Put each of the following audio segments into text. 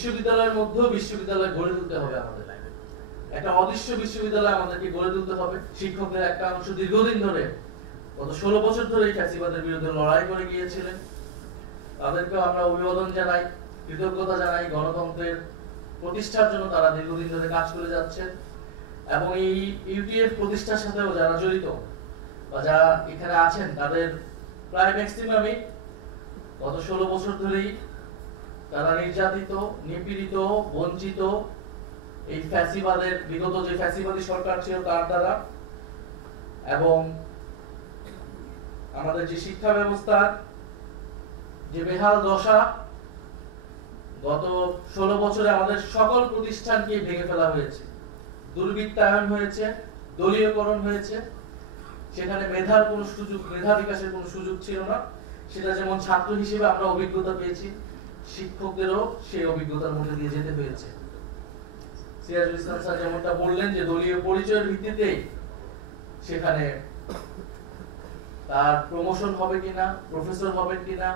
বিশ্ববিদ্যালয়ের মধ্যেও বিশ্ববিদ্যালয় গড়ে তুলতে হবে আমাদের। একটা অদৃশ্য বিশ্ববিদ্যালয় আমাদেরকে গড়ে তুলতে হবে। শিক্ষকদের একটা অংশ দীর্ঘদিন ধরে গত 16 বছর ধরে এই ফ্যাসিবাদের বিরুদ্ধে লড়াই করে গিয়েছিলেন। তাদেরকেও আমরা অভিবাদন জানাই, কৃতজ্ঞতা জানাই। গণতন্ত্রের প্রতিষ্ঠার জন্য তারা দীর্ঘদিন ধরে কাজ করে যাচ্ছেন এবং এই ইউটিএফ প্রতিষ্ঠার সাথেও যারা জড়িত বা যারা এখানে আছেন তাদের প্রায় ম্যাক্সিমামই গত 16 বছর ধরেই তারা নির্যাতিত, নিপীড়িত, বঞ্চিত এই ফ্যাসিবাদের বিগত যে ফ্যাসিবাদী সরকার ছিল তার দ্বারা। এবং আমাদের যে শিক্ষা ব্যবস্থার যে বেহাল দশা, গত 16 বছরে আমাদের সকল প্রতিষ্ঠানকে ভেঙে ফেলা হয়েছে, দুর্বৃত্তায়ন হয়েছে, দলীয়করণ হয়েছে। সেখানে মেধার কোনো সুযোগ, মেধা বিকাশের কোনো সুযোগ ছিল না। সেটা যেমন ছাত্র হিসেবে আমরা অভিজ্ঞতা পেয়েছি, শিক্ষকদেরও সেই অভিজ্ঞতার মধ্যে দিয়ে যেতে হয়েছে। সিরাজুল ইসলাম স্যার যেমনটা বললেন যে দলীয় পরিচয়ের ভিত্তিতেই সেখানে তার প্রমোশন হবে কিনা, প্রফেসর হবেন কিনা,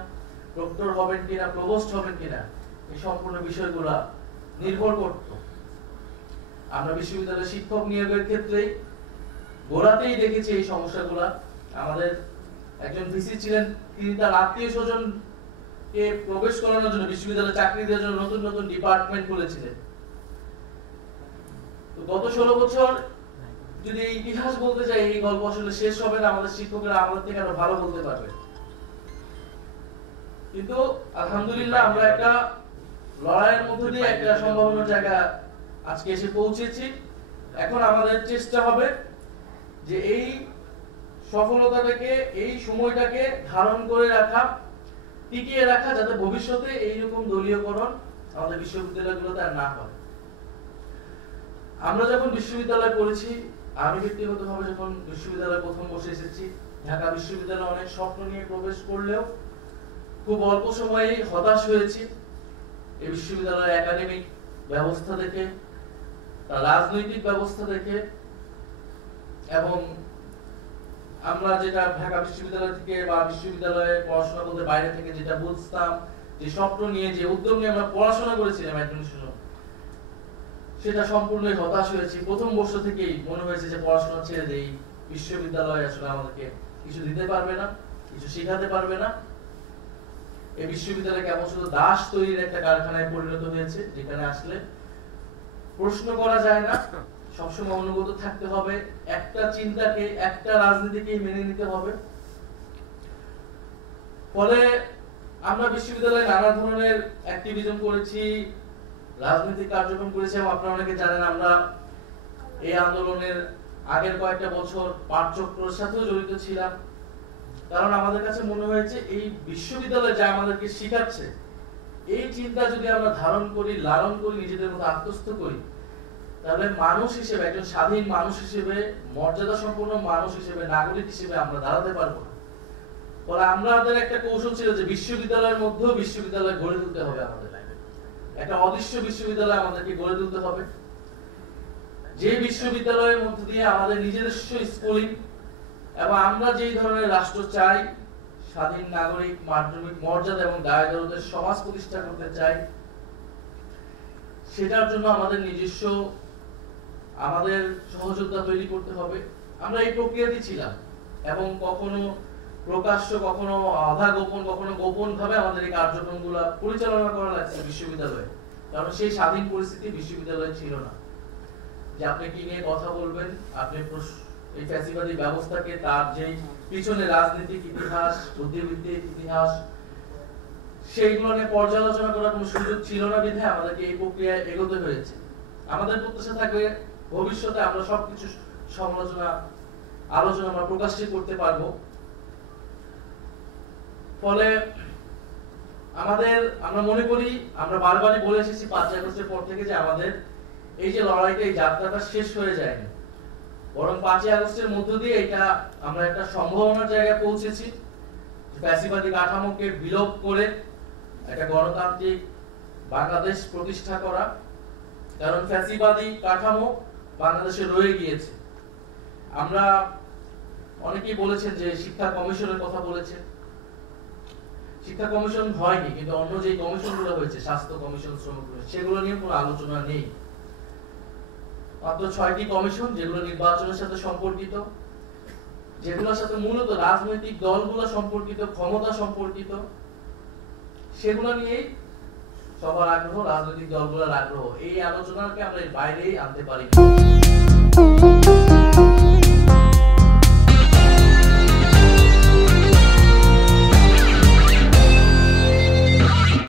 ডক্টর হবেন কিনা, প্রভোস্ট হবেন কিনা, এই সম্পূর্ণ বিষয়গুলা নির্ভর করত। আমরা বিশ্ববিদ্যালয়ের শিক্ষক নিয়োগের ক্ষেত্রে গোড়াতেই দেখেছি এই সমস্যাগুলা। আমাদের একজন ভিসি ছিলেন, তিনি তার আত্মীয় স্বজন কে প্রবেশ করানোর জন্য, বিশ্ববিদ্যালয়ে চাকরি দেওয়ার জন্য নতুন নতুন ডিপার্টমেন্ট খুলেছিলেন। তো গত 16 বছর যদি ইতিহাস বলতে যাই, এই গল্প আসলে শেষ হবে না। আমাদের শিক্ষকরা আমাদের থেকে আরো ভালো বলতে পারবে। কিন্তু আলহামদুলিল্লাহ আমরা একটা লড়াইয়ের মধ্যে দিয়ে একটা সম্ভাবনার জায়গা আজকে এসে পৌঁছেছি। এখন আমাদের চেষ্টা হবে যে এই সফলতাটাকে, এই সময়টাকে ধারণ করে রাখা, টিকিয়ে রাখা, যাতে ভবিষ্যতে এইরকম দলীয়করণ আমাদের বিশ্ববিদ্যালয়গুলোতে আর না হয়। আমরা যখন বিশ্ববিদ্যালয়ে পড়েছি, আমি ব্যক্তিগতভাবে যখন বিশ্ববিদ্যালয়ে প্রথম বসে এসেছি, ঢাকা বিশ্ববিদ্যালয়ে অনেক স্বপ্ন নিয়ে প্রবেশ করলেও খুব অল্প সময়েই হতাশ হয়েছি। এই বিশ্ববিদ্যালয়ের একাডেমিক ব্যবস্থা দেখে, তার রাজনৈতিক ব্যবস্থা দেখে, এবং আমরা যেটা ঢাকা বিশ্ববিদ্যালয় থেকে বা বিশ্ববিদ্যালয়ে পড়াশোনা করতে বাইরে থেকে যেটা বুঝতাম, যে স্বপ্ন নিয়ে, যে উদ্যোগ নিয়ে আমরা পড়াশোনা করেছিলাম অ্যাডমিশন, সেটা সম্পূর্ণই হতাশ হয়েছি। প্রথম বর্ষ থেকেই মনে হয়েছে যে পড়াশোনা ছেড়ে দেই, বিশ্ববিদ্যালয় আসলে আমাদেরকে কিছু দিতে পারবে না, কিছু শেখাতে পারবে না। এই বিশ্ববিদ্যালয় কেমন শুধু দাস তৈরির একটা কারখানায় পরিণত হয়েছে, যেখানে আসলে প্রশ্ন করা যায় না, সবসময় অনুগত থাকতে হবে, একটা চিন্তাকে, একটা রাজনীতিকে মেনে নিতে হবে। ফলে আমরা বিশ্ববিদ্যালয়ে নানা ধরনের অ্যাক্টিভিজম করেছি, রাজনৈতিক কার্যক্রম করেছি। এবং আপনারা অনেকে জানেন আমরা এই আন্দোলনের আগের কয়েকটা বছর পাঠচক্রের সাথেও জড়িত ছিলাম। কারণ আমাদের কাছে মনে হয়েছে এই বিশ্ববিদ্যালয় যা আমাদেরকে শিখাচ্ছে, এই চিন্তা যদি আমরা ধারণ করি, লালন করি, নিজেদের মধ্যে আত্মস্থ করি, তাহলে মানুষ হিসেবে, একজন স্বাধীন মানুষ হিসেবে, মর্যাদা সম্পন্ন মানুষ হিসেবে, নাগরিক হিসেবে আমরা দাঁড়াতে পারবো না। ফলে আমাদের একটা কৌশল ছিল যে বিশ্ববিদ্যালয়ের মধ্যেও বিশ্ববিদ্যালয় গড়ে তুলতে হবে আমাদের। একটা অদৃশ্য বিশ্ববিদ্যালয় আমাদেরকে গড়ে তুলতে হবে, যে বিশ্ববিদ্যালয়ের মধ্যে দিয়ে আমাদের নিজস্ব স্কুলিং এবং আমরা যেই ধরনের রাষ্ট্র চাই, স্বাধীন নাগরিক, মাধ্যমিক মর্যাদা এবং দায়বদ্ধতার সমাজ প্রতিষ্ঠা করতে চাই, সেটার জন্য আমাদের নিজস্ব আমাদের সহযোগিতা তৈরি করতে হবে। আমরা এই প্রক্রিয়াতে ছিলাম এবং কখনো প্রকাশ্য, কখনো আধা গোপন, কখনো গোপন ভাবে আমাদের এই কার্যক্রমগুলো পরিচালনা করা লাগছে বিশ্ববিদ্যালয়ে। কারণ সেই স্বাধীন পরিস্থিতি বিশ্ববিদ্যালয়ে ছিল না যে আপনি কি নিয়ে কথা বলবেন, আপনি এই ফ্যাসিবাদী ব্যবস্থাকে, তার যে পিছনে রাজনৈতিক ইতিহাস, বুদ্ধিবৃত্তিক ইতিহাস, সেইগুলো নিয়ে পর্যালোচনা করার কোনো সুযোগ ছিল না। বিধায় আমাদেরকে এই প্রক্রিয়ায় এগোতে হয়েছে। আমাদের প্রত্যাশা থাকবে ভবিষ্যতে আমরা সবকিছু সমালোচনা, আলোচনা আমরা প্রকাশ্যে করতে পারবো। ফলে আমরা মনে করি, আমরা বারবারই বলে এসেছি 5 আগস্টের পর থেকে, যে আমাদের এই যে লড়াইটা, এই যাত্রাটা শেষ হয়ে যায়নি, বরং 5 আগস্টের মধ্য দিয়ে এটা আমরা একটা সম্ভাবনার জায়গায় পৌঁছেছি, ফ্যাসিবাদী কাঠামোকে বিলোপ করে একটা গণতান্ত্রিক বাংলাদেশ প্রতিষ্ঠা করা। কারণ ফ্যাসিবাদী কাঠামো বাংলাদেশে রয়ে গিয়েছে। আমরা অনেকেই বলেছেন যে শিক্ষা কমিশনের কথা বলেছেন, শিক্ষা কমিশন হয়নি, কিন্তু অন্য যে কমিশনগুলো হয়েছে, স্বাস্থ্য কমিশন, শ্রমিক কমিশন, সেগুলো নিয়ে কোনো আলোচনা নেই। মাত্র 6টি কমিশন যেগুলো নির্বাচনের সাথে সম্পর্কিত, যেগুলোর সাথে মূলত রাজনৈতিক দলগুলো সম্পর্কিত, ক্ষমতা সম্পর্কিত, সেগুলো নিয়েই সবার আগ্রহ, রাজনৈতিক দলগুলোর আগ্রহ। এই আলোচনাকে আমরা এর বাইরেই আনতে পারি না।